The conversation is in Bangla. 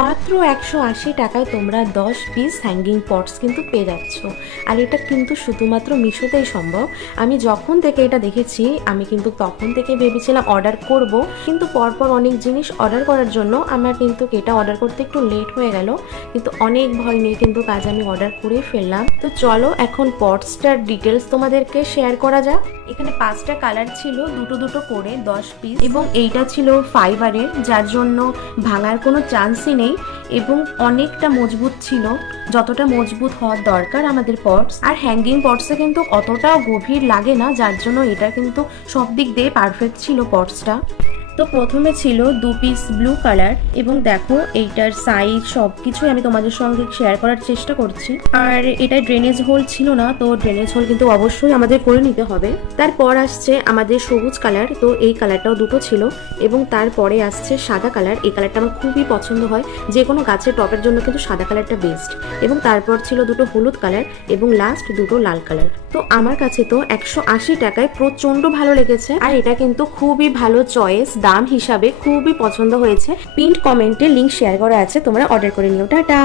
মাত্র 180 টাকায় তোমরা 10 পিস হ্যাঙ্গিং পটস কিন্তু পেয়ে যাচ্ছ। আর এটা কিন্তু শুধুমাত্র মিশোতেই সম্ভব। আমি যখন থেকে এটা দেখেছি আমি কিন্তু তখন থেকে ভেবেছিলাম অর্ডার করব, কিন্তু পরপর অনেক জিনিস অর্ডার করার জন্য আমার কিন্তু এটা অর্ডার করতে একটু লেট হয়ে গেল, কিন্তু অনেক ভয় নিয়ে কিন্তু কাজ আমি অর্ডার করে ফেললাম। তো চলো এখন পটসটার ডিটেলস তোমাদেরকে শেয়ার করা যাক। এখানে 5টা কালার ছিল, দুটো দুটো করে 10 পিস, এবং এইটা ছিল ফাইবারের, যার জন্য ভাঙার কোনো চান্সই নেই এবং অনেকটা মজবুত ছিল, যতটা মজবুত হওয়ার দরকার আমাদের পটস। আর হ্যাঙ্গিং পটসে কিন্তু অতটাও গভীর লাগে না, যার জন্য এটা কিন্তু সব দিক দিয়ে পারফেক্ট ছিল পটসটা। তো প্রথমে ছিল 2 পিস ব্লু কালার, এবং দেখো এইটার সাইজ সব কিছুই আমি তোমাদের সঙ্গে শেয়ার করার চেষ্টা করছি। আর এটা ড্রেনেজ হোল ছিল না, তো ড্রেনেজ হোল কিন্তু অবশ্যই আমাদের করে নিতে হবে। তারপর আসছে আমাদের সবুজ কালার, তো এই কালারটাও দুটো ছিল, এবং তারপরে আসছে সাদা কালার। এই কালারটা আমার খুবই পছন্দ হয়, যে কোনো গাছের টপের জন্য কিন্তু সাদা কালারটা বেস্ট। এবং তারপর ছিল দুটো হলুদ কালার, এবং লাস্ট দুটো লাল কালার। তো আমার কাছে তো 180 টাকায় প্রচন্ড ভালো লেগেছে, আর এটা কিন্তু খুবই ভালো চয়েস, দাম হিসাবে খুবই পছন্দ হয়েছে। পিন্ড কমেন্টে লিংক শেয়ার করা আছে, তোমরা অর্ডার করে নিও। টাটা।